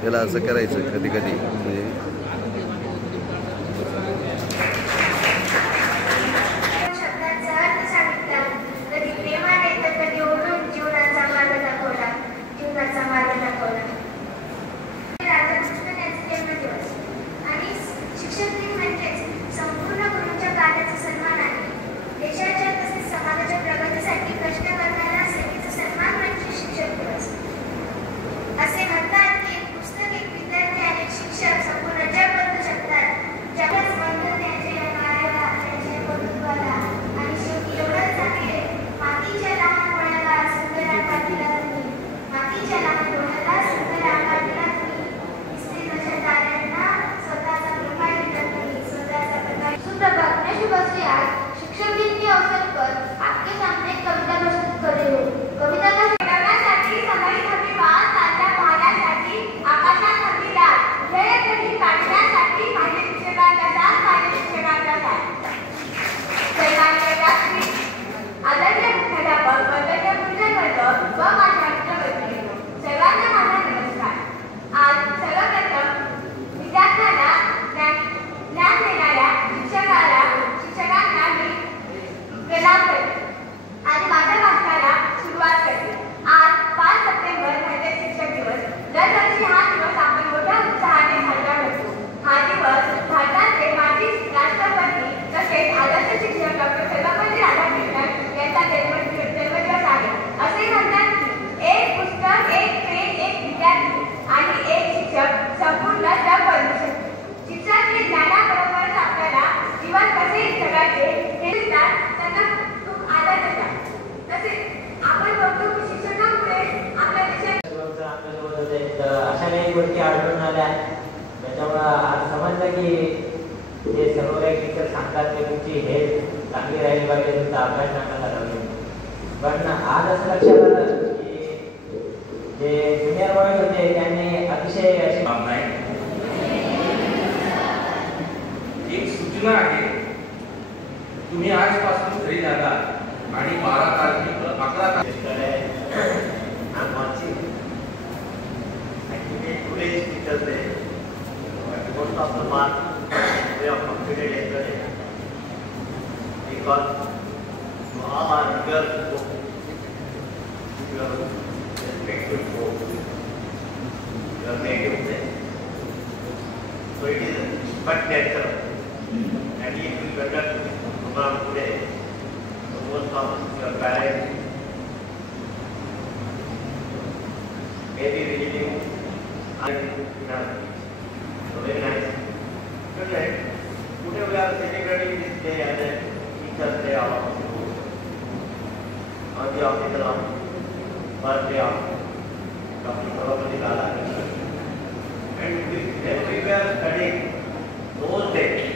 त्याला असं करायचं कधी कधी म्हणजे असे म्हणतात की पुस्तक एक विद्यार्थी आणि शिक्षक संपूर्ण आकाश नाकाला लावली. पण आज असं लक्षात आलं की जे ज्युनियर बॉयज होते त्यांनी अतिशय अशी एक सूचना आहे, तुम्ही आजपासून घरी जाता आणि 12 तारखेला 11 तारखेला I'm watching. Actually, today is Teachers Day. But most of the mark we have completed yesterday. Because you all are eager to go to your respective home, your native place. So it is but natural. And if you conduct the program today, so most of your parents maybe visiting so very nice. Today we are celebrating this day as a Teachers Day on the official birthday of Dr. Sarvapati Radhakrishnan. And we were studying those days.